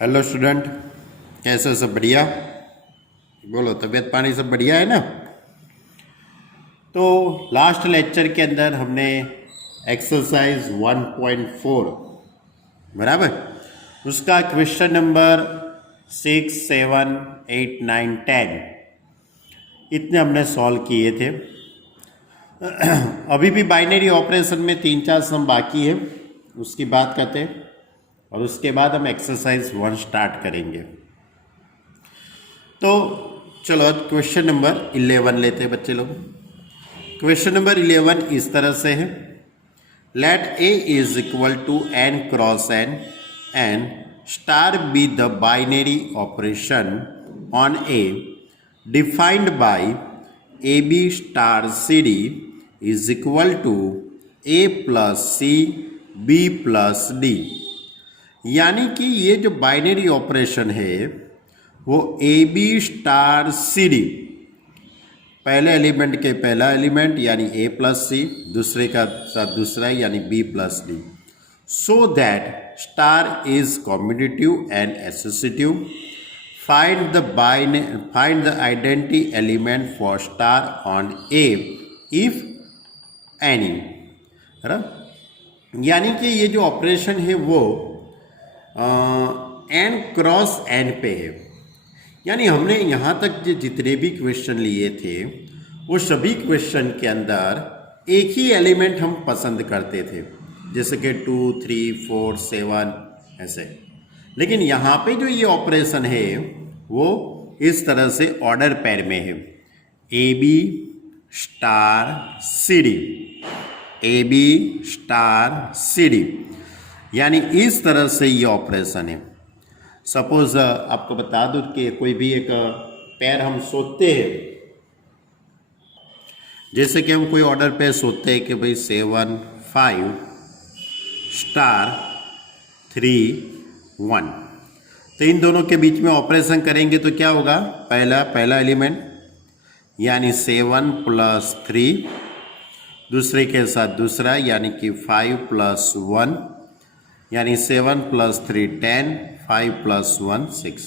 Hello student, कैसे हो? सब बढ़िया? बोलो, तबीयत पानी सब बढ़िया है ना? तो लास्ट लेक्चर के अंदर हमने एक्सरसाइज 1.4 बराबर उसका क्वेश्चन नंबर 6, 7, 8, 9, 10 इतने हमने सॉल्व किए थे। अभी भी बाइनरी ऑपरेशन में 3-4 सम बाकी है, उसकी बात करते हैं और उसके बाद हम एक्सरसाइज 1 स्टार्ट करेंगे। तो चलो क्वेश्चन नंबर 11 लेते हैं बच्चे लोग। क्वेश्चन नंबर 11 इस तरह से है, let A is equal to N cross N and star be the binary operation on A defined by A B star C D is equal to A plus C B plus D. यानी कि ये जो binary operation है वो A B star C D, पहले element के पहला element यानी ए प्लस सी, दूसरे का साथ दूसरा यानी B plus D, so that star is commutative and associative. Find the identity element for star on A if any. यानी कि ये जो ऑपरेशन है वो एन क्रॉस एन पे है। यानी हमने यहाँ तक जितने भी क्वेश्चन लिए थे वो सभी क्वेश्चन के अंदर एक ही एलिमेंट हम पसंद करते थे, जैसे कि 2, 3, 4, 7 ऐसे। लेकिन यहाँ पे जो ये ऑपरेशन है वो इस तरह से ऑर्डर पेयर में है, A B star C D, A B star C D, यानी इस तरह से ये ऑपरेशन है। सपोज आपको बता दूं कि कोई भी एक पेयर हम सोचते हैं, जैसे कि हम कोई ऑर्डर पेयर सोचते हैं कि भाई 7, 5 स्टार 3, 1, तो इन दोनों के बीच में ऑपरेशन करेंगे तो क्या होगा? पहला एलिमेंट यानी 7 प्लस 3, दूसरे के साथ दूसरा यानी कि 5 प्लस 1 यानी 7 प्लस 3 10, 5 प्लस 1 6।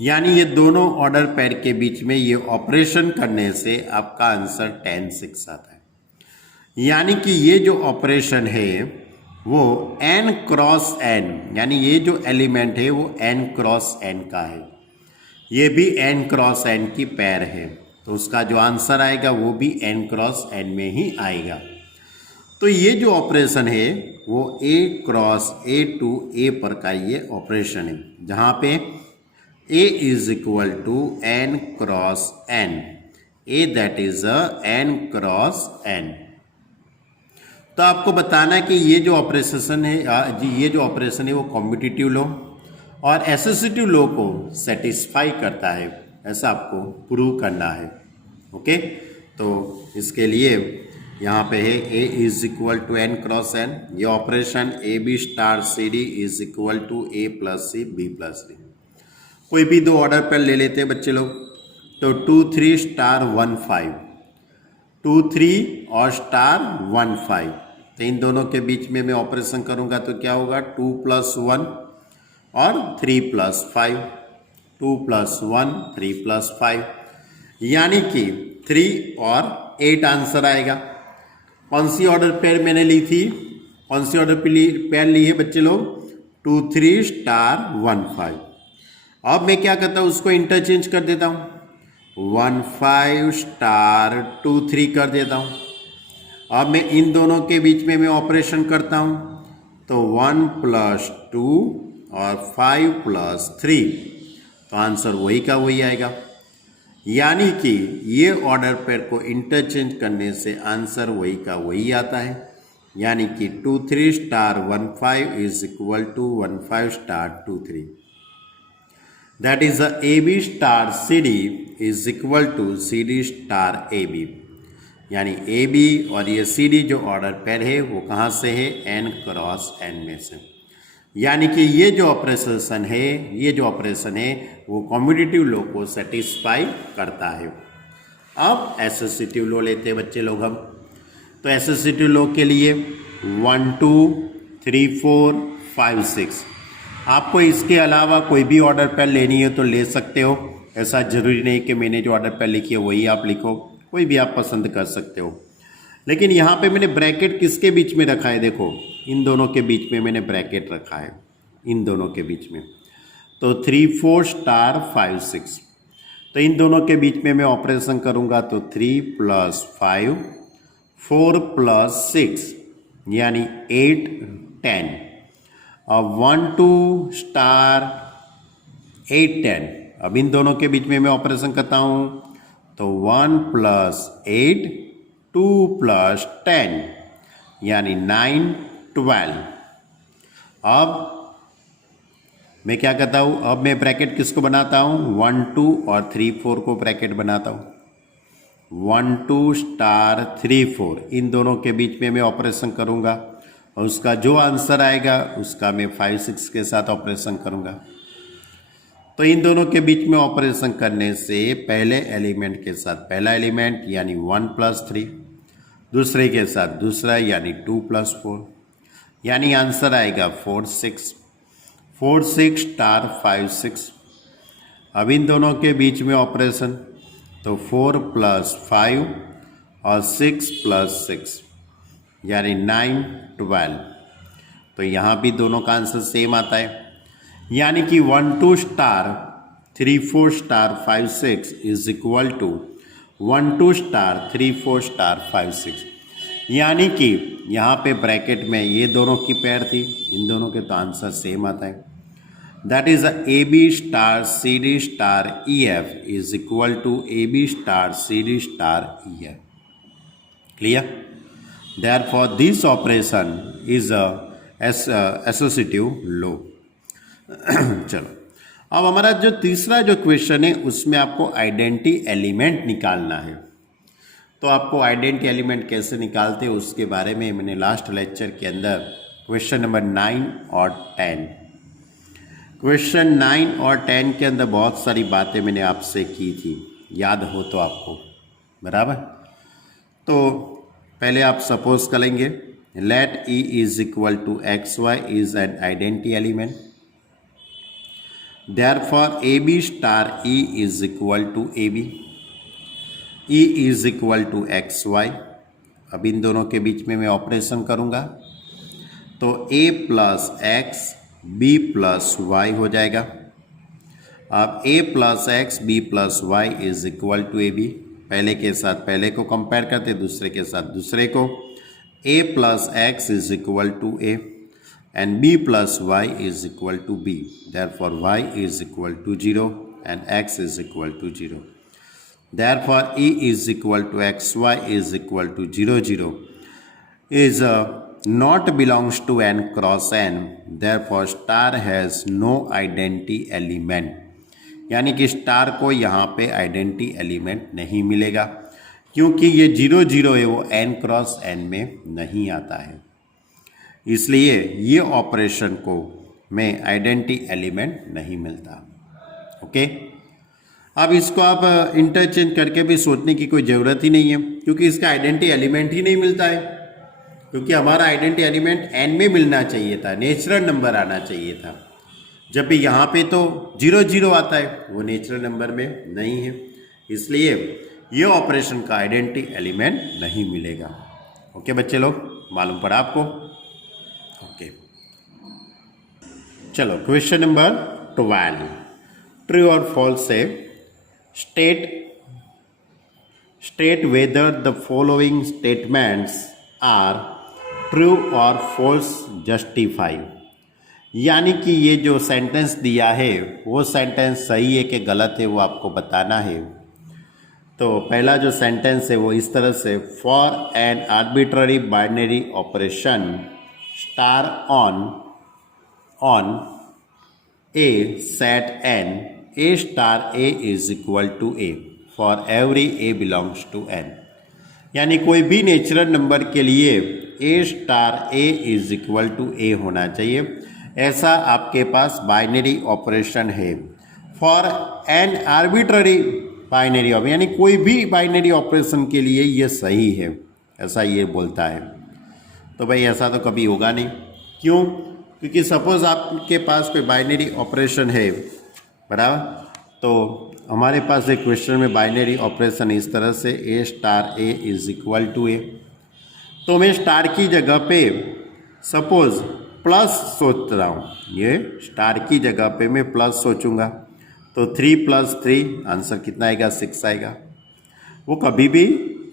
यानी ये दोनों ऑर्डर पेयर के बीच में ये ऑपरेशन करने से आपका आंसर 10, 6 आता है। यानी कि ये जो ऑपरेशन है वो n क्रॉस n, यानी ये जो एलिमेंट है वो n क्रॉस n का है, ये भी n क्रॉस n की पेयर है, तो उसका जो आंसर आएगा वो भी n क्रॉस n में ही आएगा। तो ये जो ऑपरेशन है वो a cross a to a पर का ये ऑपरेशन है, जहाँ पे a is equal to n cross n, a that is n cross n। तो आपको बताना है कि ये जो ऑपरेशन है ये जो ऑपरेशन है वो कॉम्यूटेटिव लॉ और एसोसिएटिव लॉ को सेटिस्फाई करता है, ऐसा आपको प्रूव करना है। ओके, तो इसके लिए यहाँ पे है a is equal to n cross n, ये operation A B star C D is equal to a plus C B plus D. कोई भी दो ऑर्डर पर ले लेते हैं बच्चे लोग, तो 2, 3 स्टार 1, 5, 2, 3 और स्टार 1, 5, तो इन दोनों के बीच में मैं ऑपरेशन करूँगा तो क्या होगा? 2 प्लस 1 और 3 प्लस 5, 2 प्लस 1 3 प्लस 5, यानी कि 3 और 8 आंसर आएगा। कौन सी ऑर्डर पेयर मैंने ली थी? कौन सी ऑर्डर पेयर ली है बच्चे लोग? 2, 3 स्टार 1, 5। अब मैं क्या करता हूँ, उसको इंटरचेंज कर देता हूँ, 1, 5 स्टार 2, 3 कर देता हूँ। अब मैं इन दोनों के बीच में मैं ऑपरेशन करता हूँ, तो 1 प्लस 2 और 5 प्लस 3, तो आंसर वही का वही आएगा। यानी कि ये ऑर्डर पेयर को इंटरचेंज करने से आंसर वही का वही आता है, यानी कि 2, 3 star 1, 5 is equal to 1, 5 star 2, 3। That is A B star C D is equal to C D star A B, यानी ए बी और ये सी डी जो ऑर्डर पेयर है वो कहाँ से है? n क्रॉस n में से। यानी कि ये जो ऑपरेशन है वो कॉम्यूटेटिव लॉ को सेटिस्फाई करता है। अब एसोसिएटिव लॉ लेते हैं बच्चे लोग हम, तो एसोसिएटिव लॉ के लिए 1, 2, 3, 4, 5, 6 आपको इसके अलावा कोई भी ऑर्डर पेयर लेनी है तो ले सकते हो, ऐसा ज़रूरी नहीं कि मैंने जो ऑर्डर पेयर लिखी है वही आप लिखो, कोई भी आप पसंद कर सकते हो। लेकिन यहाँ पे मैंने ब्रैकेट किसके बीच में रखा है, देखो इन दोनों के बीच में मैंने ब्रैकेट रखा है, इन दोनों के बीच में। तो 3 4 स्टार 5 6, तो इन दोनों के बीच में मैं ऑपरेशन करूँगा तो 3 + 5 4 + 6 यानी 8 10, अब 1 2 स्टार 8 10, अब इन दोनों के बीच में मैं ऑपरेशन करता हूँ तो 1 + 8 2 + 10 यानी 9 12। अब मैं क्या करता हूँ, अब मैं ब्रैकेट किसको बनाता हूँ, 1 2 और 3 4 को ब्रैकेट बनाता हूँ। 1 2 स्टार 3 4, इन दोनों के बीच में मैं ऑपरेशन करूँगा और उसका जो आंसर आएगा उसका मैं 5 6 के साथ ऑपरेशन करूँगा। तो इन दोनों के बीच में ऑपरेशन करने से पहले एलिमेंट के साथ पहला एलिमेंट यानी 1 + 3, दूसरे के साथ दूसरा यानी 2 + 4, यानी आंसर आएगा 4 6 4 6 स्टार 5 6। अब इन दोनों के बीच में ऑपरेशन तो 4 + 5 और 6 + 6 यानी 9 12। तो यहाँ भी दोनों का आंसर सेम आता है, यानी कि 1 2 star 3 4 star 5 6 is equal to 1 2 star 3 4 star 5 6, यानी कि यहाँ पे ब्रैकेट में ये दोनों की पेयर थी, इन दोनों के तो आंसर सेम आता है। That is AB star CD star EF is equal to AB star CD star EF। Clear? Therefore this operation is a associative law। चलो, अब हमारा जो तीसरा जो क्वेश्चन है उसमें आपको आइडेंटिटी एलिमेंट निकालना है। तो आपको आइडेंटिटी एलिमेंट कैसे निकालते हैं उसके बारे में मैंने लास्ट लेक्चर के अंदर क्वेश्चन नंबर 9 और 10, क्वेश्चन 9 और 10 के अंदर बहुत सारी बातें मैंने आपसे की थी, याद हो तो आपको, बराबर। तो पहले आप सपोज करेंगे let E is equal to XY is an identity element, therefore AB star E is equal to AB, E is equal to XY। अब इन दोनों के बीच में मैं ऑपरेशन करूंगा तो A + X B + Y हो जाएगा। अब A + X B + Y is equal to AB, पहले के साथ पहले को कंपेयर करते, दूसरे के साथ दूसरे को। A + X is equal to A and B + Y is equal to B, therefore Y is equal to 0 and X is equal to 0, therefore E is equal to XY is equal to 0 0 is not belongs to n cross n, therefore star has no identity element, यानी कि star को यहाँ पे identity element नहीं मिलेगा क्योंकि ये 0 0 है, वो n क्रॉस n में नहीं आता है, इसलिए ये ऑपरेशन को में आइडेंटिटी एलिमेंट नहीं मिलता। ओके, अब इसको आप इंटरचेंज करके भी सोचने की कोई ज़रूरत ही नहीं है क्योंकि इसका आइडेंटिटी एलिमेंट ही नहीं मिलता है, क्योंकि हमारा आइडेंटिटी एलिमेंट n में मिलना चाहिए था, नेचुरल नंबर आना चाहिए था, जब भी यहाँ पे तो 0 0 आता है, वो नेचुरल नंबर में नहीं है, इसलिए ये ऑपरेशन का आइडेंटिटी एलिमेंट नहीं मिलेगा। ओके बच्चे लोग, मालूम पड़ा आपको? ओके, चलो क्वेश्चन नंबर 12, ट्रू और फॉल्स है। State whether the following statements are true और फॉल्स जस्टिफाई, यानी कि ये जो सेंटेंस दिया है वो सेंटेंस सही है कि गलत है वो आपको बताना है। तो पहला जो सेंटेंस है वो इस तरह से, for an arbitrary binary operation star on a set N, a star a is equal to a for every a belongs to N, यानी कोई भी नेचुरल नंबर के लिए a star a is equal to a होना चाहिए, ऐसा आपके पास बाइनरी ऑपरेशन है। For an arbitrary binary operation, यानी कोई भी बाइनरी ऑपरेशन के लिए ये सही है, ऐसा ये बोलता है। तो भाई ऐसा तो कभी होगा नहीं, क्यों? क्योंकि सपोज आपके पास कोई बाइनरी ऑपरेशन है, बराबर, तो हमारे पास एक क्वेश्चन में बाइनरी ऑपरेशन इस तरह से a star a is equal to a, तो मैं स्टार की जगह पे सपोज प्लस सोच रहा हूँ, ये स्टार की जगह पे मैं प्लस सोचूंगा, तो 3 + 3 आंसर कितना आएगा? 6 आएगा। वो कभी भी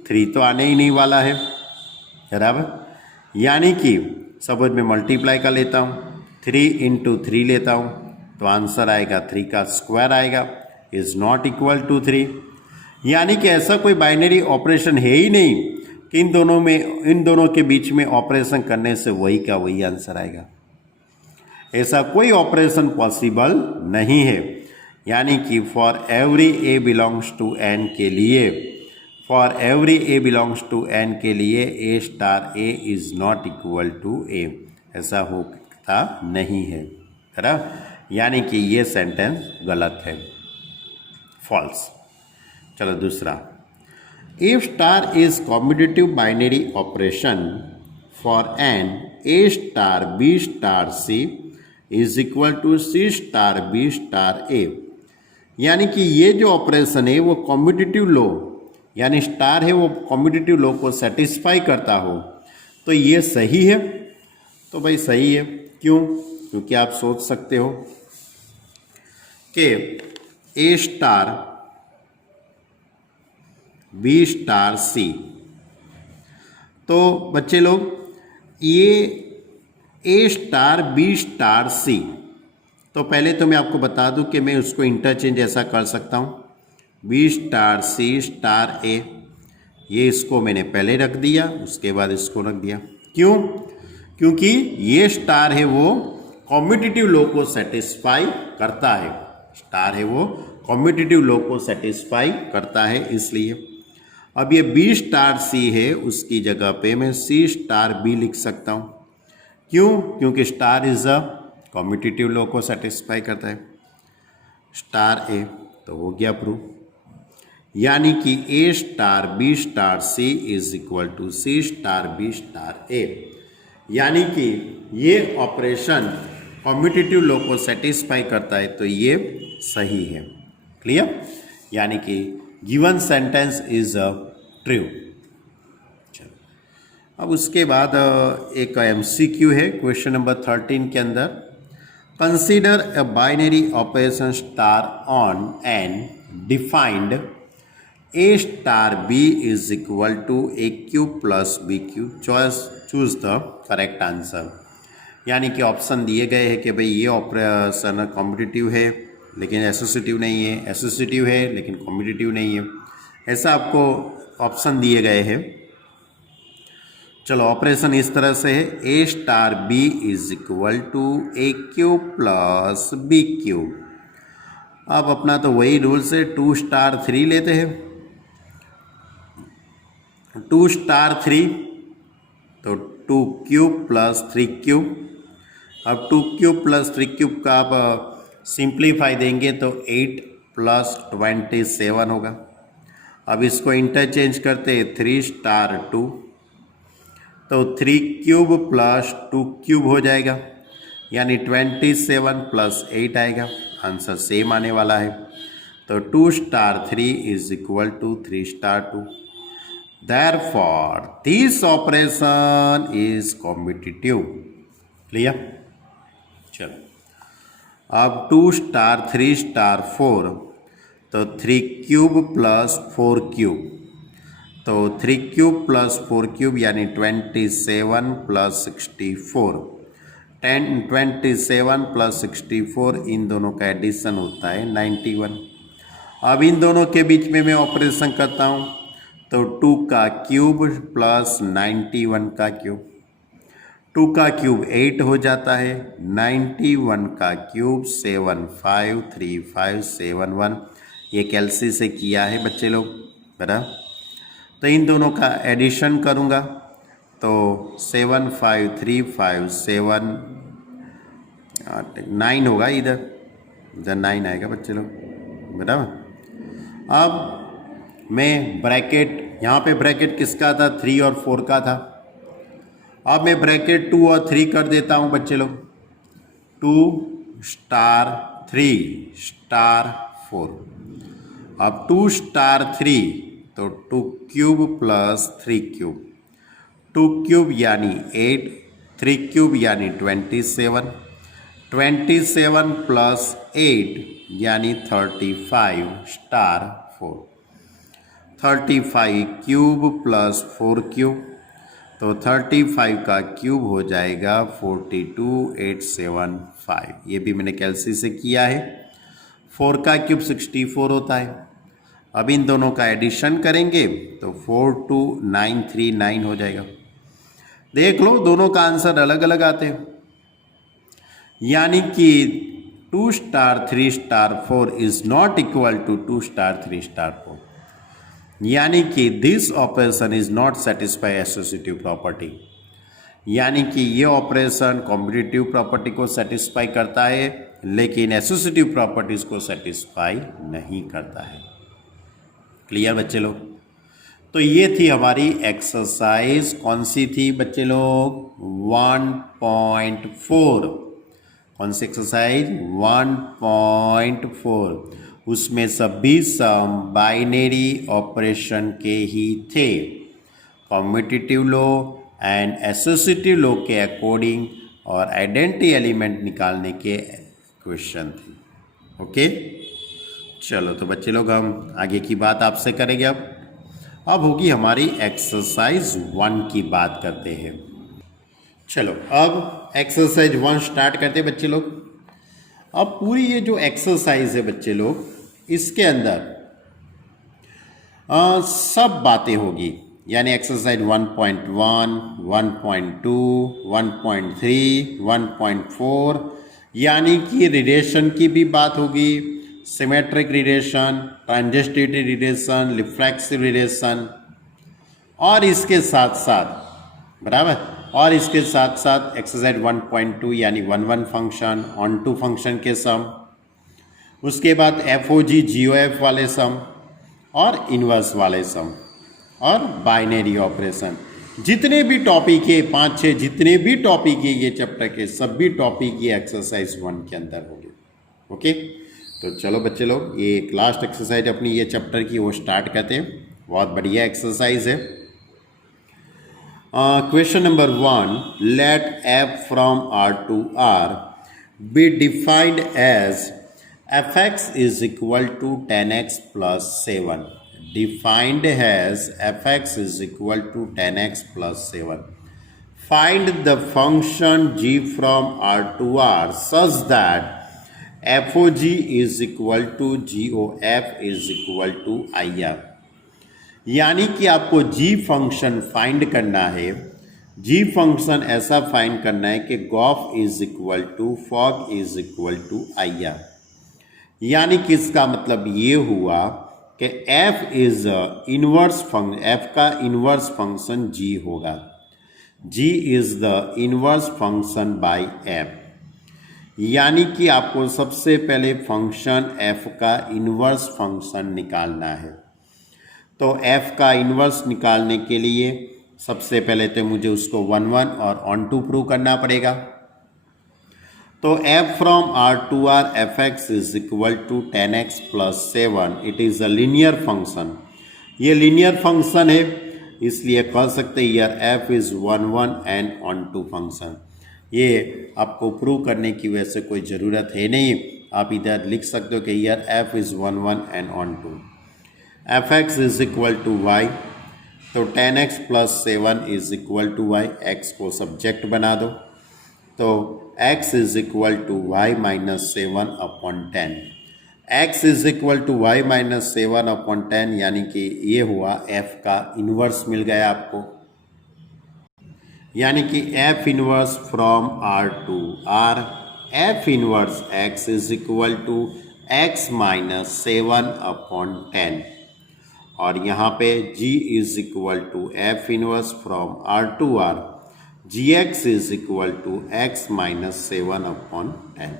3 तो आने ही नहीं वाला है, बराबर। यानी कि सपोज मैं मल्टीप्लाई कर लेता हूँ, 3 × 3 लेता हूँ, तो आंसर आएगा 3 का स्क्वायर आएगा, इज़ नॉट इक्वल टू 3। यानी कि ऐसा कोई बाइनरी ऑपरेशन है ही नहीं कि इन दोनों के बीच में ऑपरेशन करने से वही का वही आंसर आएगा। ऐसा कोई ऑपरेशन पॉसिबल नहीं है। यानी कि for every a belongs to N के लिए, for every a belongs to N के लिए a star a is not equal to a, ऐसा होता नहीं है, बराबर। यानी कि ये सेंटेंस गलत है, फॉल्स। चलो दूसरा, if star is commutative binary operation for N a star b star c is equal to c star b star a. यानी कि ये जो ऑपरेशन है वो कॉम्यूटेटिव लॉ, यानी स्टार है वो कॉम्यूटेटिव लॉ को सेटिस्फाई करता हो, तो ये सही है। तो भाई सही है, क्यों? क्योंकि आप सोच सकते हो कि ए स्टार बी स्टार सी, तो बच्चे लोग ये ए स्टार बी स्टार सी, तो पहले तो मैं आपको बता दूं कि मैं उसको इंटरचेंज ऐसा कर सकता हूं, बी स्टार सी स्टार ए, ये इसको मैंने पहले रख दिया, उसके बाद इसको रख दिया। क्यों? क्योंकि ये स्टार है वो कॉम्यूटेटिव लॉ को सेटिस्फाई करता है, स्टार है वो कॉम्यूटेटिव लॉ को सेटिस्फाई करता है, इसलिए। अब ये बी स्टार सी है, उसकी जगह पे मैं सी स्टार बी लिख सकता हूँ। क्यों? क्योंकि star is a commutative law को सेटिस्फाई करता है, स्टार ए, तो हो गया प्रूफ। यानी कि a star b star c is equal to c star b star a. यानी कि ये ऑपरेशन कॉम्यूटेटिव लॉ को सेटिस्फाई करता है, तो ये सही है। क्लियर? यानी कि गिवन सेंटेंस इज ट्रू। चलो, अब उसके बाद एक MCQ है क्वेश्चन नंबर 13 के अंदर, consider a binary operation star on N defined a star b is equal to a cube plus b cube, choose the correct answer. यानी कि ऑप्शन दिए गए हैं कि भाई ये ऑपरेशन कॉम्पिटिटिव है लेकिन एसोसिएटिव नहीं है, एसोसिएटिव है लेकिन कॉम्पिटिटिव नहीं है, ऐसा आपको ऑप्शन दिए गए हैं। चलो, ऑपरेशन इस तरह से है, a star b is equal to a cube plus b cube. अब अपना तो वही रूल से 2 स्टार 3 लेते हैं, 2 स्टार 3 तो 2 क्यूब प्लस 3 क्यूब। अब 2 क्यूब प्लस 3 क्यूब का आप सिंप्लीफाई देंगे तो 8 + 27 होगा। अब इसको इंटरचेंज करते हैं, 3 स्टार 2 तो 3 क्यूब प्लस 2 क्यूब हो जाएगा, यानी 27 + 8 आएगा, आंसर सेम आने वाला है। तो 2 star 3 is equal to 3 star 2। Therefore, this operation is commutative. Clear? चलो, अब 2 स्टार 3 स्टार 4 तो 3 क्यूब प्लस 4 क्यूब, तो 3 क्यूब प्लस 4 क्यूब यानी 27 + 64, 27 + 64 इन दोनों का एडिशन होता है 91। अब इन दोनों के बीच में मैं ऑपरेशन करता हूँ, तो 2 का क्यूब प्लस 91 का क्यूब, 2 का क्यूब 8 हो जाता है, 91 का क्यूब 753571, ये कैलसी से किया है बच्चे लोग, बराबर। तो इन दोनों का एडिशन करूँगा तो 75357 9 होगा, इधर 9 आएगा बच्चे लोग, बराबर। अब मैं ब्रैकेट, यहाँ पे ब्रैकेट किसका था? 3 और 4 का था। अब मैं ब्रैकेट 2 और 3 कर देता हूँ बच्चे लोग, 2 स्टार 3 स्टार 4। अब 2 स्टार 3 तो 2 क्यूब प्लस 3 क्यूब, 2 क्यूब यानी 8, 3 क्यूब यानी 27, 27 प्लस 8 यानी 35 स्टार 4, 35 क्यूब प्लस 4 क्यूब, तो 35 का क्यूब हो जाएगा 42875। ये भी मैंने कैलसी से किया है। 4 का क्यूब 64 होता है। अब इन दोनों का एडिशन करेंगे तो 42939 हो जाएगा। देख लो दोनों का आंसर अलग अलग आते हैं, यानी कि 2 star 3 star 4 is not equal to 2 star 3 star 4, यानी कि this operation is not satisfy associative property, यानी कि ये ऑपरेशन कॉम्पिटिटिव प्रॉपर्टी को सेटिस्फाई करता है लेकिन एसोसिएटिव प्रॉपर्टीज को सेटिस्फाई नहीं करता है। क्लियर बच्चे लोग? तो ये थी हमारी एक्सरसाइज, कौन सी थी बच्चे लोग? 1.4। कौन सी एक्सरसाइज? 1.4। उसमें सभी सम बाइनरी ऑपरेशन के ही थे, competitive law and associative law के अकॉर्डिंग, और आइडेंटिटी एलिमेंट निकालने के क्वेश्चन थे। ओके, चलो तो बच्चे लोग हम आगे की बात आपसे करेंगे। अब होगी हमारी एक्सरसाइज 1 की बात करते हैं। चलो अब एक्सरसाइज 1 स्टार्ट करते हैं बच्चे लोग। अब पूरी ये जो एक्सरसाइज है बच्चे लोग, इसके अंदर सब बातें होगी, यानी एक्सरसाइज 1.1, 1.2, 1.3, 1.4, यानी कि रिलेशन की भी बात होगी, symmetric relation, transitivity relation, reflexive relation, और इसके साथ साथ बराबर, और इसके साथ साथ एक्सरसाइज 1.2 यानी 1 फंक्शन, ऑन टू फंक्शन के सम, उसके बाद FOG GOF वाले सम और इन्वर्स वाले सम और बाइनरी ऑपरेशन। जितने भी टॉपिक है 5-6 जितने भी टॉपिक है ये चैप्टर के, सभी टॉपिक ये एक्सरसाइज 1 के अंदर होंगे। ओके, तो चलो बच्चे लोग ये एक लास्ट एक्सरसाइज अपनी ये चैप्टर की वो स्टार्ट करते हैं। बहुत बढ़िया एक्सरसाइज है। Question number 1, let f from R to R be defined as fx is equal to 10x plus 7. Defined as fx is equal to 10x plus 7. Find the function g from R to R such that FOG is equal to GOF is equal to IR। यानी कि आपको g function find करना है। g function ऐसा find करना है कि GOF is equal to FOG is equal to IR। यानी कि इसका मतलब ये हुआ कि f is inverse function, f का इनवर्स फंक्शन g होगा। g is the inverse function by f। यानी कि आपको सबसे पहले फंक्शन f का इनवर्स फंक्शन निकालना है। तो f का इन्वर्स निकालने के लिए सबसे पहले तो मुझे उसको 1 और ऑन टू प्रूव करना पड़ेगा। तो f from R to R fx is equal to 10x plus 7, it is a linear function. ये लीनियर फंक्शन है, इसलिए कह सकते हैं यार f is 1 and onto function. ये आपको प्रूव करने की वजह से कोई ज़रूरत है नहीं, आप इधर लिख सकते हो कि यार f is 1 and onto. fx is equal to y, तो 10x plus 7 is equal to y, x को सब्जेक्ट बना दो, तो x is equal to y minus 7 upon 10। x is equal to y minus 7 upon 10, यानी कि ये हुआ f का इन्वर्स मिल गया आपको। यानी कि f inverse from R to R, f inverse x is equal to x minus 7 upon 10, और यहाँ पे g is equal to f inverse from R to R, gx is equal to x minus 7 upon 10।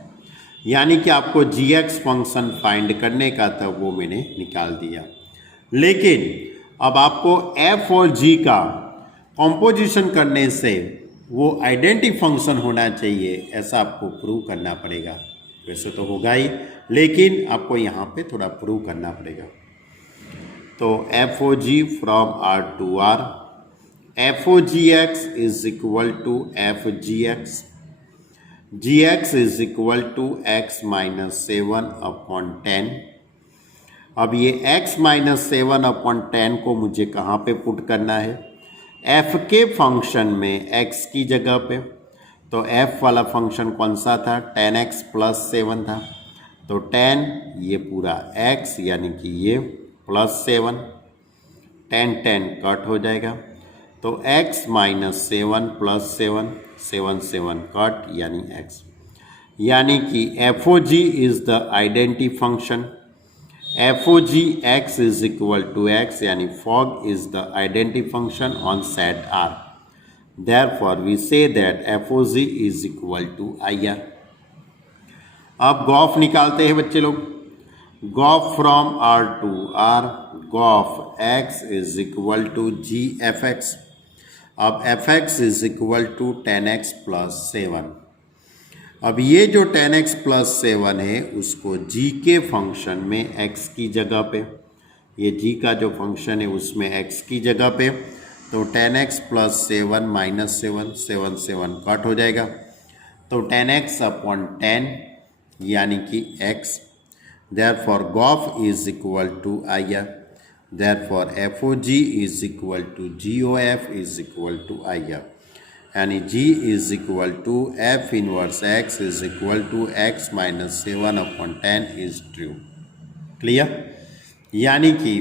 यानी कि आपको gx function find करने का था, वो मैंने निकाल दिया। लेकिन अब आपको f और g का कॉम्पोजिशन करने से वो आइडेंटिटी फंक्शन होना चाहिए, ऐसा आपको प्रूव करना पड़ेगा। वैसे तो होगा ही, लेकिन आपको यहाँ पे थोड़ा प्रूव करना पड़ेगा। तो f o g from R to R, f o g x is equal to f g x, g x is equal to x minus 7/10। अब ये x माइनस 7/10 को मुझे कहाँ पे पुट करना है? f के फंक्शन में x की जगह पे। तो f वाला फंक्शन कौन सा था? 10x प्लस 7 था। तो 10 ये पूरा x यानी कि ये प्लस 7, 10 कट हो जाएगा। तो x माइनस 7 प्लस 7, 7 कट यानी x, यानी कि f o g is the identity function. F o g x is equal to x, यानी fog is the identity function on set R. Therefore we say that f o g is equal to I R. अब gof निकालते हैं बच्चे लोग। Gof from R to R, gof x is equal to g f x. अब F x is equal to 10x plus 7। अब ये जो 10x plus 7 है उसको g के फंक्शन में x की जगह पे, ये g का जो फंक्शन है उसमें x की जगह पे, तो 10x प्लस 7 माइनस 7, 7 कट हो जाएगा। तो 10x अपॉन 10 यानी कि x। Therefore g o f is equal to I R. Therefore f o g is equal to g o f is equal to I R, यानी g is equal to f inverse x is equal to x minus 7/10 is true. Clear? यानी कि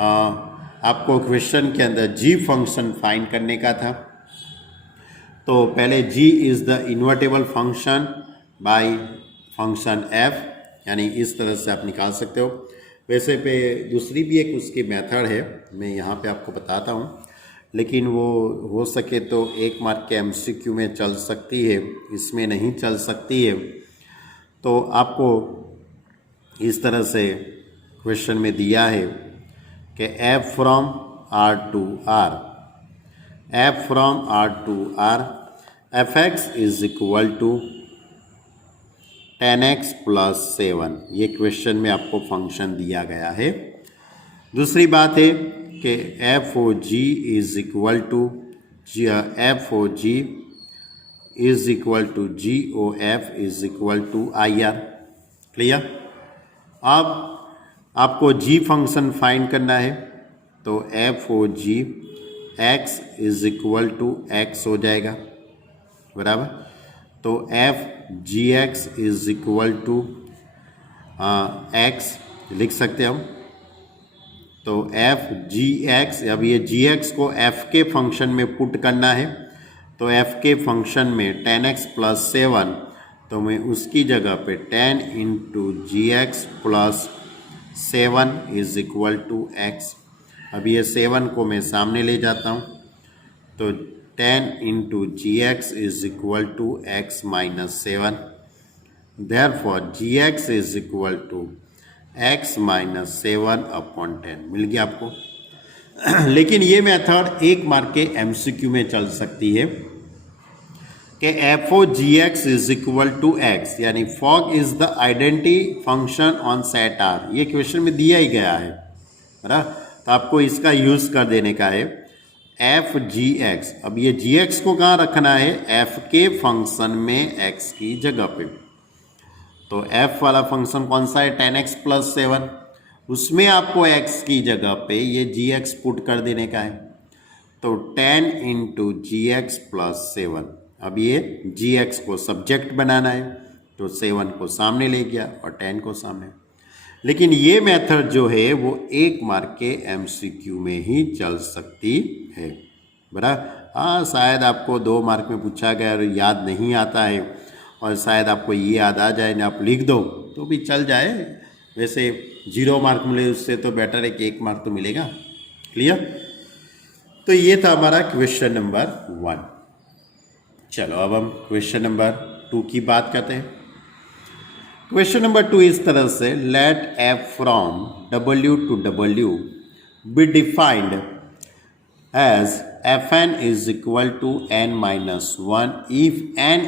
आपको question के अंदर g function find करने का था। तो पहले g is the invertible function by function f, यानी इस तरह से आप निकाल सकते हो। वैसे पे दूसरी भी एक उसकी मेथड है, मैं यहाँ पे आपको बताता हूँ, लेकिन वो हो सके तो 1 मार्क के MCQ में चल सकती है, इसमें नहीं चल सकती है। तो आपको इस तरह से क्वेश्चन में दिया है कि f from R to R, f from R to R, f x is equal to 10x plus 7, ये क्वेश्चन में आपको फंक्शन दिया गया है। दूसरी बात है कि f o g is equal to f o g is equal to g o f is equal to I R. Clear? अब आपको जी फंक्शन फाइंड करना है, तो f o g x is equal to x हो जाएगा, बराबर। तो f g x is equal to x लिख सकते हैं हम। तो एफ जी एक्स, अब ये जी एक्स को एफ के फंक्शन में पुट करना है, तो एफ के फंक्शन में 10x प्लस 7, तो मैं उसकी जगह पे 10 into g x plus 7 is equal to x. अब ये 7 को मैं सामने ले जाता हूँ, तो 10 into g x is equal to x minus 7। Therefore g x is equal to x minus 7/10 मिल गया आपको। लेकिन ये मेथड 1 मार्क के MCQ में चल सकती है कि f o g x is equal to x, यानी fog is the identity function on set R, ये क्वेश्चन में दिया ही गया है, बराबर। तो आपको इसका यूज कर देने का है एफ जी एक्स। अब ये जी एक्स को कहाँ रखना है? एफ के फंक्शन में x की जगह पे। तो f वाला फंक्शन कौन सा है? 10x प्लस 7, उसमें आपको x की जगह पे ये gx पुट कर देने का है। तो 10 इंटू जी एक्स प्लस 7, अब ये gx को सब्जेक्ट बनाना है, तो 7 को सामने ले गया और 10 को सामने। लेकिन ये मेथड जो है वो 1 मार्क के MCQ में ही चल सकती है, बराबर। हाँ, शायद आपको 2 मार्क में पूछा गया और याद नहीं आता है, और शायद आपको ये याद आ जाए ना, आप लिख दो तो भी चल जाए। वैसे 0 मार्क मिले उससे तो बेटर है कि 1 मार्क तो मिलेगा। क्लियर? तो ये था हमारा क्वेश्चन नंबर 1। चलो अब हम क्वेश्चन नंबर 2 की बात करते हैं। क्वेश्चन नंबर 2 इस तरह से, let f from W to W be defined as fn is equal to n minus 1 if n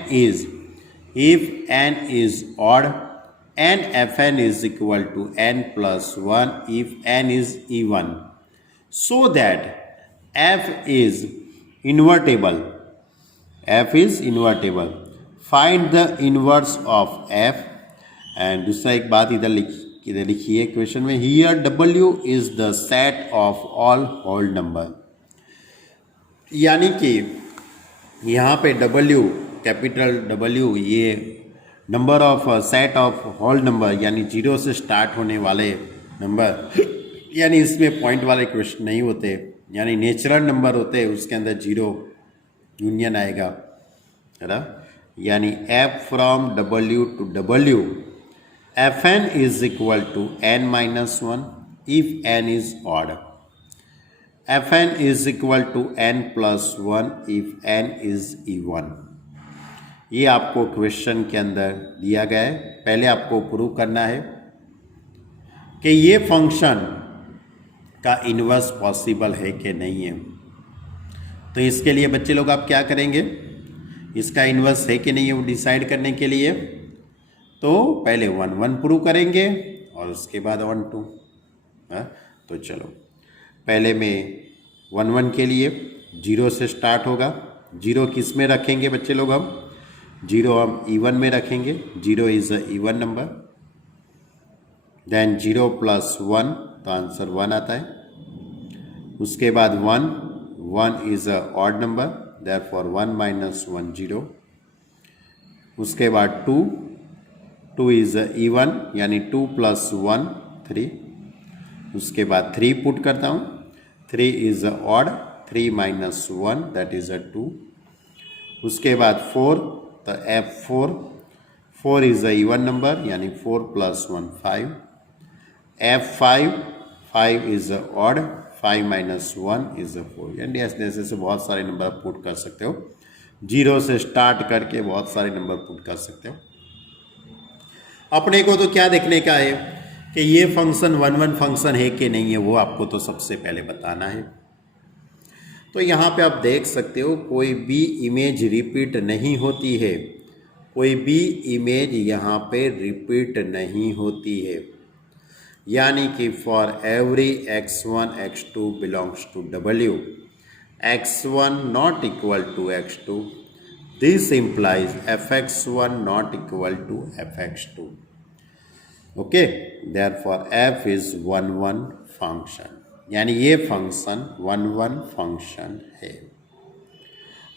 is odd, and fn is equal to n plus 1 if n is even, so that f is invertible. f is invertible. Find the inverse of f. And दूसरा एक बात इधर लिखिए question में, here w is the set of all whole number, यानी कि यहाँ पे w, कैपिटल W, ये number of set of whole number, यानी जीरो से स्टार्ट होने वाले नंबर, यानी इसमें पॉइंट वाले क्वेश्चन नहीं होते, यानी नेचुरल नंबर होते, उसके अंदर जीरो यूनियन आएगा, है ना। यानी f from w to w, fn is equal to n minus 1 if n is odd, fn is equal to n plus 1 if n is even। ये आपको क्वेश्चन के अंदर दिया गया है। पहले आपको प्रूव करना है कि ये फंक्शन का इन्वर्स पॉसिबल है कि नहीं है। तो इसके लिए बच्चे लोग आप क्या करेंगे, इसका इन्वर्स है कि नहीं है वो डिसाइड करने के लिए तो पहले 1 1 प्रूव करेंगे और उसके बाद 1 2। तो चलो पहले में 1 1 के लिए 0 से स्टार्ट होगा। 0 किस में रखेंगे बच्चे लोग, हम 0 हम इवन में रखेंगे, 0 is a even number. Then 0 plus 1 तो आंसर 1 आता है। उसके बाद 1 is a odd number, therefore 1 minus 1 0। उसके बाद 2 इज़ अ इवन, यानी 2 प्लस 1 3। उसके बाद 3 पुट करता हूँ, 3 is a odd, 3 minus 1 that is a 2। उसके बाद 4 तो F4 is a even number, यानी 4 plus 1 5। F5 is a odd, 5 minus 1 is अ 4। यानी ऐसे से बहुत सारे नंबर आप पुट कर सकते हो, 0 से स्टार्ट करके बहुत सारे नंबर पुट कर सकते हो। अपने को तो क्या देखने का है कि ये फंक्शन 1 1 फंक्शन है कि नहीं है, वो आपको तो सबसे पहले बताना है। तो यहाँ पे आप देख सकते हो कोई भी इमेज रिपीट नहीं होती है, कोई भी इमेज यहाँ पे रिपीट नहीं होती है, यानी कि for every x1 x2 belongs to w, x1 not equal to x2, this implies fx1 not equal to fx2। Okay, therefore f is 1 1 function, यानी ये फंक्शन 1 1 फंक्शन है।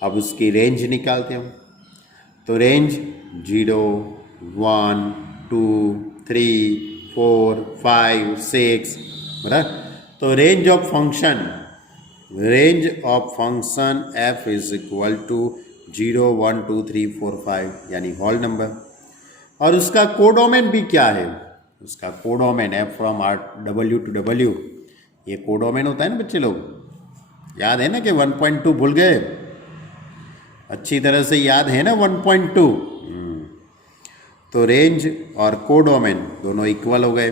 अब उसकी रेंज निकालते हैं, तो रेंज 0 1 2 3 4 5 6, बराबर। तो range of function f is equal to 0 1 2 3 4 5, यानी होल नंबर। और उसका कोडोमेन भी क्या है, उसका codomain f from w to w, ये कोडोमेन होता है ना बच्चे लोग, याद है ना कि 1.2 भूल गए, अच्छी तरह से याद है ना 1.2। तो रेंज और कोडोमेन दोनों इक्वल हो गए,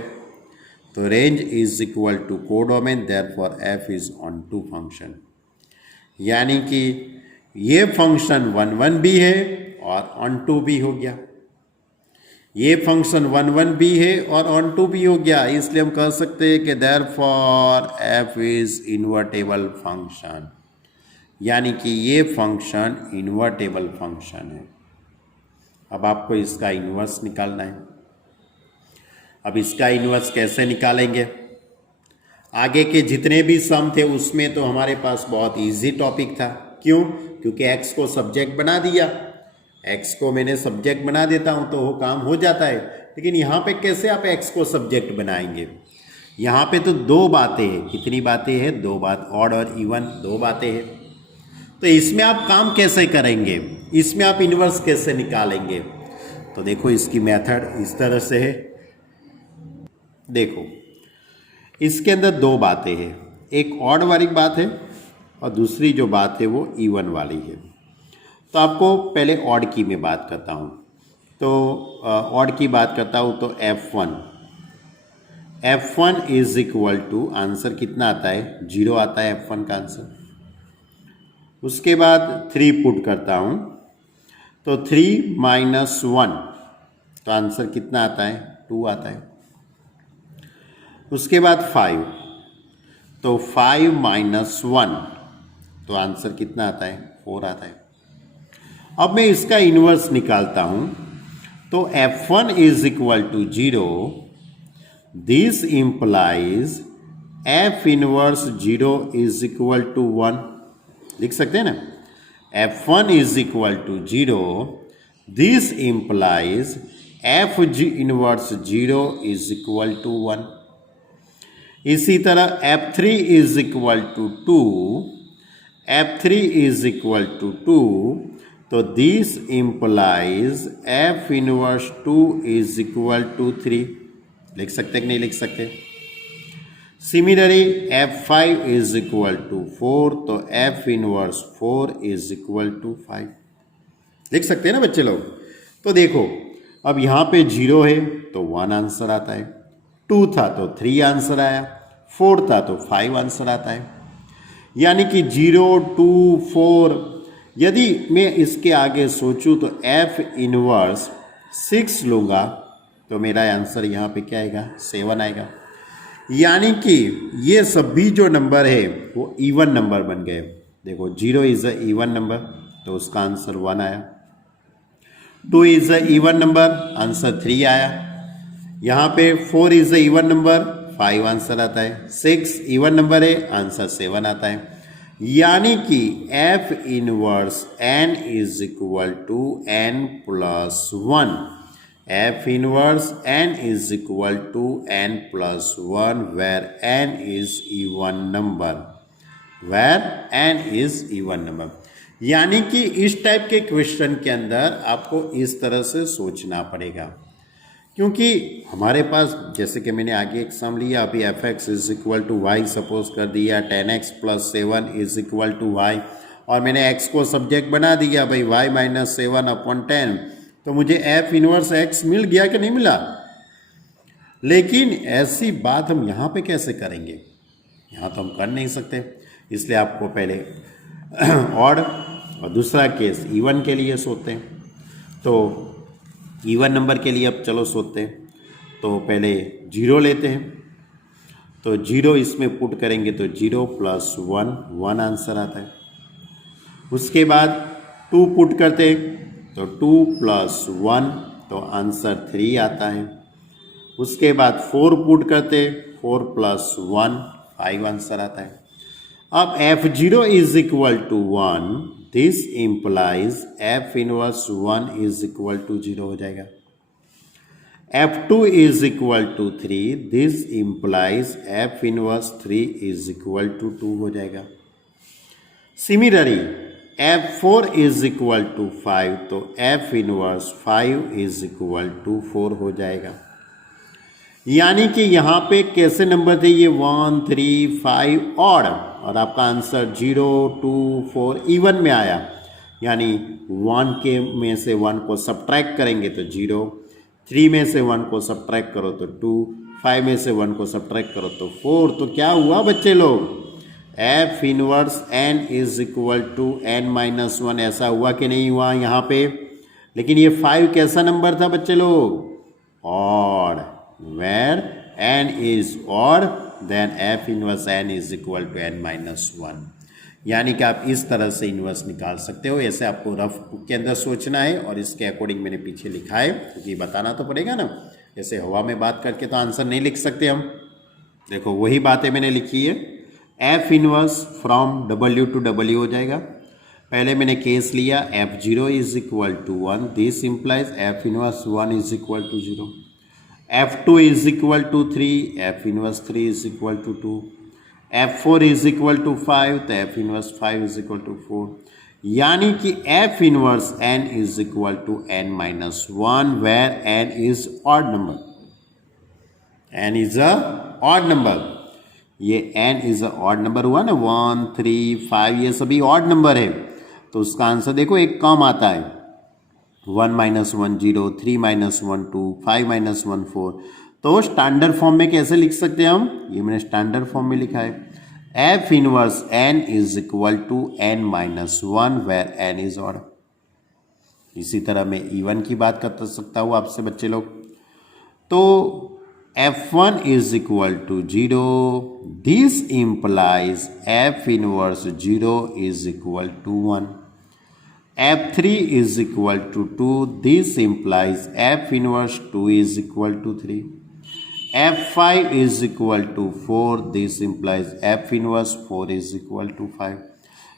तो range is equal to codomain, therefore f is onto function, यानी कि ये फंक्शन 1 1 भी है और ऑन टू भी हो गया, ये फंक्शन 1 1 भी है और ऑन टू भी हो गया। इसलिए हम कह सकते हैं कि therefore f is invertible function, यानी कि ये फंक्शन इन्वर्टेबल फंक्शन है। अब आपको इसका इन्वर्स निकालना है। अब इसका इन्वर्स कैसे निकालेंगे, आगे के जितने भी सम थे उसमें तो हमारे पास बहुत इजी टॉपिक था। क्यों? क्योंकि x को सब्जेक्ट बना दिया, x को मैंने सब्जेक्ट बना देता हूं तो वो काम हो जाता है। लेकिन यहाँ पे कैसे आप x को सब्जेक्ट बनाएंगे, यहाँ पे तो दो बातें हैं। कितनी बातें हैं? दो बात, ऑड और इवन, दो बातें हैं। तो इसमें आप काम कैसे करेंगे, इसमें आप इन्वर्स कैसे निकालेंगे? तो देखो इसकी मेथड इस तरह से है। देखो इसके अंदर दो बातें हैं, एक ऑड वाली बात है और दूसरी जो बात है वो इवन वाली है। तो आपको पहले ऑड की मैं बात करता हूँ। तो ऑड की बात करता हूँ तो F1 is equal to, answer कितना आता है? 0 आता है F1 का आंसर। उसके बाद 3 पुट करता हूँ तो 3 माइनस 1, तो आंसर कितना आता है? 2 आता है। उसके बाद 5, तो 5 माइनस 1, तो आंसर कितना आता है? 4 आता है। अब मैं इसका इन्वर्स निकालता हूँ तो f1 is equal to 0, this implies f inverse 0 is equal to 1। लिख सकते हैं ना, f1 is equal to 0, this implies f inverse 0 is equal to 1। इसी तरह f3 is equal to 2, f3 is equal to 2, तो this implies f inverse 2 is equal to 3। लिख सकते कि नहीं लिख सकते? Similarly f5 is equal to 4, तो f inverse 4 is equal to 5। लिख सकते हैं ना बच्चे लोग? तो देखो, अब यहाँ पे 0 है तो 1 आंसर आता है, 2 था तो 3 आंसर आया, 4 था तो 5 आंसर आता है। यानी कि 0, 2, 4, यदि मैं इसके आगे सोचूं तो f इनवर्स 6 लूँगा तो मेरा आंसर यहाँ पे क्या आएगा? 7 आएगा। यानी कि ये सभी जो नंबर है वो इवन नंबर बन गए। देखो 0 इज़ अ इवन नंबर, तो उसका आंसर 1 आया। 2 is a even number, answer 3 आया। यहाँ पे 4 is a even number, 5 answer आता है। 6 इवन नंबर है, आंसर 7 आता है। यानी कि f inverse n is equal to n plus 1। f inverse n is equal to n plus 1 where n is even number, where n is even number. यानी कि इस टाइप के क्वेश्चन के अंदर आपको इस तरह से सोचना पड़ेगा, क्योंकि हमारे पास जैसे कि मैंने आगे एग्जाम लिया, अभी f x is equal to y suppose कर दिया, 10x plus 7 is equal to y, और मैंने x को सब्जेक्ट बना दिया भाई y माइनस 7 अपॉन 10, तो मुझे f इनवर्स x मिल गया कि नहीं मिला? लेकिन ऐसी बात हम यहाँ पे कैसे करेंगे? यहाँ तो हम कर नहीं सकते, इसलिए आपको पहले और दूसरा केस इवन के लिए सोचते हैं। तो इवन नंबर के लिए अब चलो सोचते हैं, तो पहले 0 लेते हैं, तो 0 इसमें पुट करेंगे तो 0 प्लस 1, 1 आंसर आता है। उसके बाद 2 पुट करते हैं तो 2 प्लस 1, तो आंसर 3 आता है। उसके बाद 4 पुट करते, 4 प्लस 1, 5 आंसर आता है। अब f0 is equal to 1, this implies f inverse 1 is equal to 0 हो जाएगा। f2 is equal to 3, this implies f inverse 3 is equal to 2 हो जाएगा। Similarly f4 is equal to 5, तो f inverse 5 is equal to 4 हो जाएगा। यानी कि यहाँ पे कैसे नंबर थे ये? 1, 3, 5 और आपका आंसर 0, 2, 4 इवन में आया। यानी 1 के में से 1 को सब्ट्रैक्ट करेंगे तो 0, 3 में से 1 को सब्ट्रैक्ट करो तो 2, 5 में से 1 को सब्ट्रैक्ट करो तो 4। तो क्या हुआ बच्चे लोग? f inverse n is equal to n minus 1, ऐसा हुआ कि नहीं हुआ यहाँ पे? लेकिन ये 5 कैसा नंबर था बच्चे लोग? Odd, where n is odd then f inverse n is equal to n minus 1। यानी कि आप इस तरह से इन्वर्स निकाल सकते हो। ऐसे आपको रफ बुक के अंदर सोचना है और इसके अकॉर्डिंग मैंने पीछे लिखा है, क्योंकि बताना तो पड़ेगा ना। जैसे हवा में बात करके तो आंसर नहीं लिख सकते हम। देखो वही बातें मैंने लिखी है, f inverse from w to w हो जाएगा। पहले मैंने केस लिया f0 is equal to 1, this implies f inverse 1 is equal to 0। f2 is equal to 3, f inverse 3 is equal to 2, f4 is equal to 5, तो f inverse 5 is equal to 4। यानी कि f inverse n is equal to n minus 1 where n is odd number, n is a odd number। ये n is a odd number हुआ ना, 1, 3, 5 ये सभी odd number है, तो उसका आंसर देखो एक कम आता है, 1 माइनस 1 0, 3 माइनस 1 2, 5 माइनस 1 4। तो स्टैंडर्ड फॉर्म में कैसे लिख सकते हैं हम? ये मैंने स्टैंडर्ड फॉर्म में लिखा है, f inverse n is equal to n minus one where n is odd. इसी तरह मैं इवन की बात कर सकता हूँ आपसे बच्चे लोग। तो f1 is equal to 0, this implies f inverse 0 is equal to 1। f3 is equal to 2, this implies f inverse 2 is equal to 3। f5 is equal to 4, this implies f inverse 4 is equal to 5।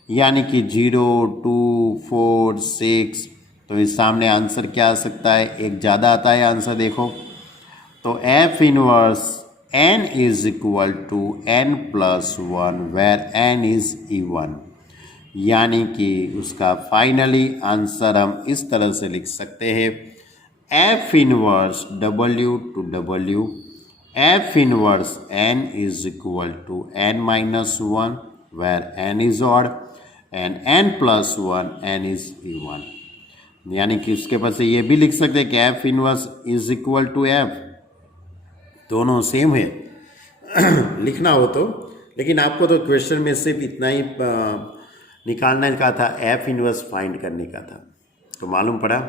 यानी कि 0, 2, 4, 6। तो इस सामने answer क्या आ सकता है? एक ज़्यादा आता है आंसर, देखो तो f inverse n is equal to n plus one where n is even. यानी कि उसका फाइनली आंसर हम इस तरह से लिख सकते हैं f inverse w to w, f inverse n is equal to n minus one where n is odd and n plus one n is even. यानी कि उसके पास ये भी लिख सकते हैं कि f inverse is equal to f, दोनों सेम है लिखना हो तो। लेकिन आपको तो क्वेश्चन में सिर्फ इतना ही निकालने का था, एफ इनवर्स फाइंड करने का था। तो मालूम पड़ा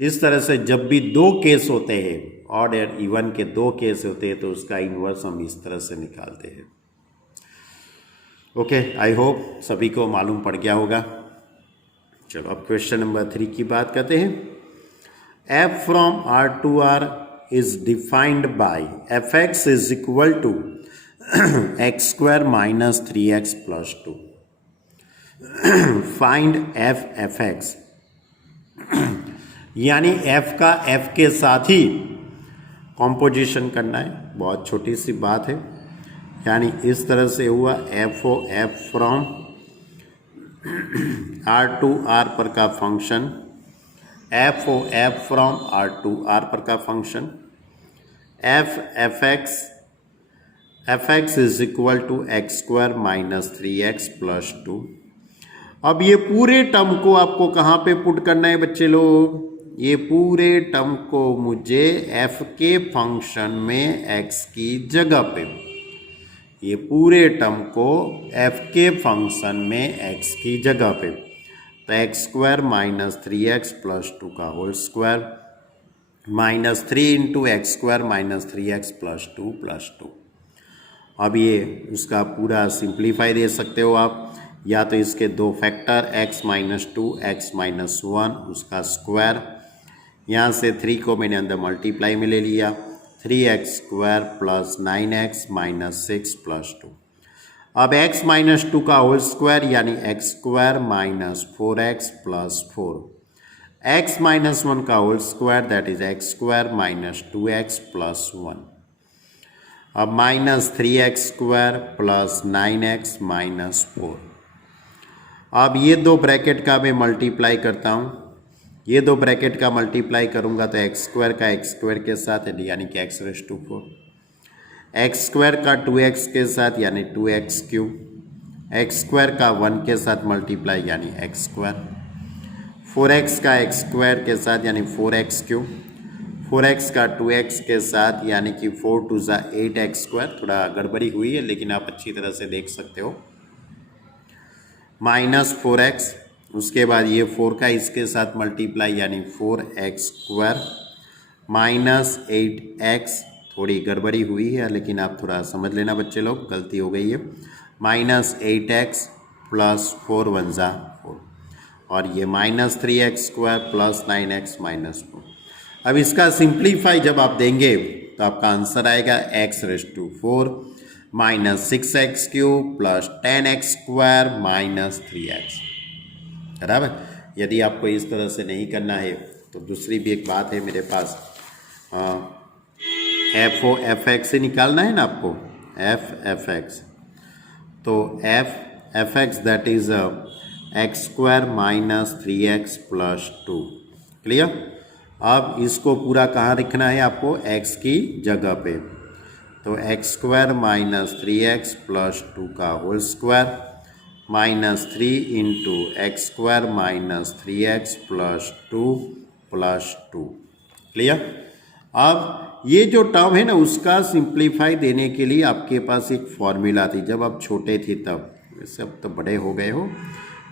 इस तरह से जब भी दो केस होते हैं, ऑड और इवन के दो केस होते हैं, तो उसका इनवर्स हम इस तरह से निकालते हैं। ओके, आई होप सभी को मालूम पड़ गया होगा। चलो अब क्वेश्चन नंबर 3 की बात करते हैं। F from R to R is defined by fx is equal to x square minus 3x plus 2. Find f fx, यानी f का f के साथ ही कॉम्पोजिशन करना है। बहुत छोटी सी बात है। यानी इस तरह से हुआ f from r to r पर का function, f from r to r पर का function, fx is equal to x square minus 3x plus 2। अब ये पूरे टर्म को आपको कहाँ पे पुट करना है बच्चे लोग? ये पूरे टर्म को मुझे f के फंक्शन में x की जगह पे, ये पूरे टर्म को f के फंक्शन में x की जगह पे, तो x square minus 3x plus 2 का whole square minus 3 into x square minus 3x plus 2। अब ये उसका पूरा सिंप्लीफाई दे सकते हो आप, या तो इसके दो factor x minus 2 x minus 1 उसका स्क्वायर, यहाँ से 3 को मैंने अंदर मल्टीप्लाई में ले लिया, 3x square plus 9x minus 6 plus 2। अब x माइनस 2 का होल स्क्वायर यानी x square minus 4x plus 4, x minus 1 का whole square that is x square minus 2x plus 1। अब minus 3x square plus 9x minus 4। अब ये दो bracket का मैं मल्टीप्लाई करता हूँ, ये दो ब्रैकेट का मल्टीप्लाई करूँगा तो एक्स स्क्वायर का एक्स स्क्वायर के साथ यानी कि x raise to 4, x square का 2x के साथ यानी 2x क्यूब, एक्स स्क्वायर का 1 के साथ मल्टीप्लाई यानी एक्स स्क्वायर, 4x का एक्स स्क्वायर के साथ यानी 4x क्यूब, 4x का 2x के साथ यानी कि 4 2 ज़ा 8x स्क्वायर। थोड़ा गड़बड़ी हुई है लेकिन आप अच्छी तरह से देख सकते हो, माइनस 4x, उसके बाद ये 4 का इसके साथ मल्टीप्लाई यानी 4x स्क्वायर माइनस 8x, थोड़ी गड़बड़ी हुई है लेकिन आप थोड़ा समझ लेना बच्चे लोग, गलती हो गई है, माइनस 8x प्लस 4 1 ज़ा 4 और ये minus 3x square plus 9x minus 4। अब इसका सिंप्लीफाई जब आप देंगे तो आपका आंसर आएगा x raise to 4 minus 6x cube plus 10x square minus 3x, बराबर। यदि आपको इस तरह से नहीं करना है तो दूसरी भी एक बात है मेरे पास, एफ एक्स से निकालना है ना आपको, एफ एक्स, तो F x that is x square minus 3x plus 2, clear. अब इसको पूरा कहाँ लिखना है आपको? x की जगह पे, तो x square minus 3x plus 2 का whole square minus 3 into x square minus 3x plus 2 plus 2, clear. अब ये जो टर्म है ना उसका सिंप्लीफाई देने के लिए आपके पास एक फॉर्मूला थी जब आप छोटे थे तब, वैसे अब तो बड़े हो गए हो,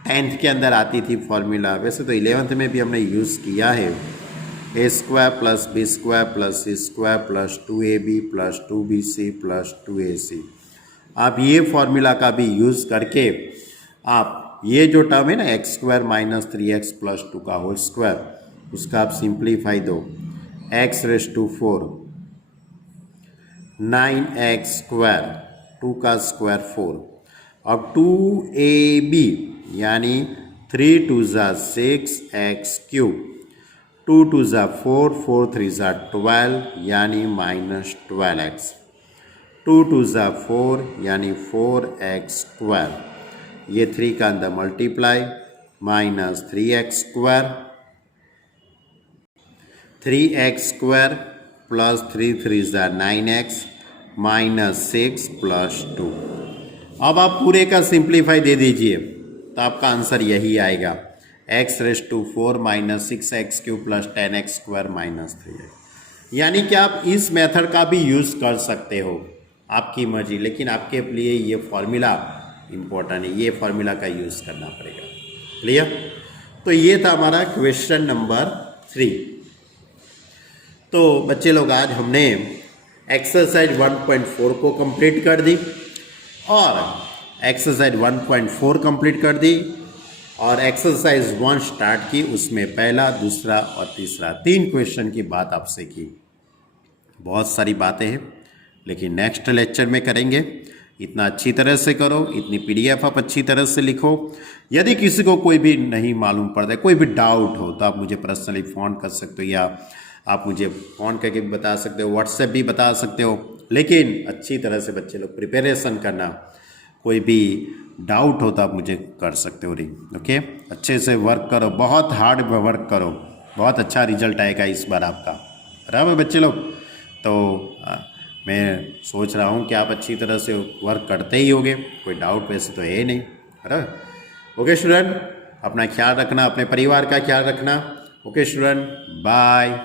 10th के अंदर आती थी फॉर्मूला, वैसे तो 11th में भी हमने यूज़ किया है, a square plus b square plus c square plus 2ab plus 2bc plus 2ac। आप ये फॉर्मूला का भी यूज़ करके आप ये जो टर्म है ना x square minus 3x plus 2 का होल स्क्वायर उसका आप सिंप्लीफाई दो, x raise to 4 9x square 2 का स्क्वायर 4, अब 2ab यानी 3 2 ज़ा 6x क्यूब, 2 2 ज़ा 4 4 3 ज़ा 12 यानी माइनस 12x, 2 2 ज़ा 4 यानी 4x स्क्वायर, ये 3 का अंदर multiply minus 3x square, 3x square plus 3 3 ज़ा 9x माइनस 6 प्लस 2। अब आप पूरे का सिंप्लीफाई दे दीजिए तो आपका आंसर यही आएगा, x raise to 4 minus 6x cube plus 10x square minus 3x। यानी कि आप इस मेथड का भी यूज़ कर सकते हो, आपकी मर्जी, लेकिन आपके लिए ये फॉर्मूला इम्पोर्टेंट है, ये फॉर्मूला का यूज़ करना पड़ेगा। क्लियर? तो ये था हमारा क्वेश्चन नंबर 3। तो बच्चे लोग आज हमने एक्सरसाइज 1.4 को कंप्लीट कर दी और एक्सरसाइज 1.4 कंप्लीट कर दी और एक्सरसाइज 1 स्टार्ट की, उसमें पहला, दूसरा और तीसरा 3 क्वेश्चन की बात आपसे की। बहुत सारी बातें हैं लेकिन नेक्स्ट लेक्चर में करेंगे। इतना अच्छी तरह से करो, इतनी PDF आप अच्छी तरह से लिखो। यदि किसी को कोई भी नहीं मालूम पड़ता है, कोई भी डाउट हो तो आप मुझे पर्सनली फ़ोन कर सकते हो या आप मुझे फ़ोन करके भी बता सकते हो, व्हाट्सएप भी बता सकते हो, लेकिन अच्छी तरह से बच्चे लोग प्रिपरेशन करना। कोई भी डाउट हो तो आप मुझे कर सकते हो रिंग। ओके, अच्छे से वर्क करो, बहुत हार्ड वर्क करो, बहुत अच्छा रिजल्ट आएगा इस बार आपका। बराबर बच्चे लोग? तो मैं सोच रहा हूँ कि आप अच्छी तरह से वर्क करते ही होगे, कोई डाउट वैसे तो है नहीं। बराबर? ओके स्टूडेंट, अपना ख्याल रखना, अपने परिवार का ख्याल रखना। Okay student, bye.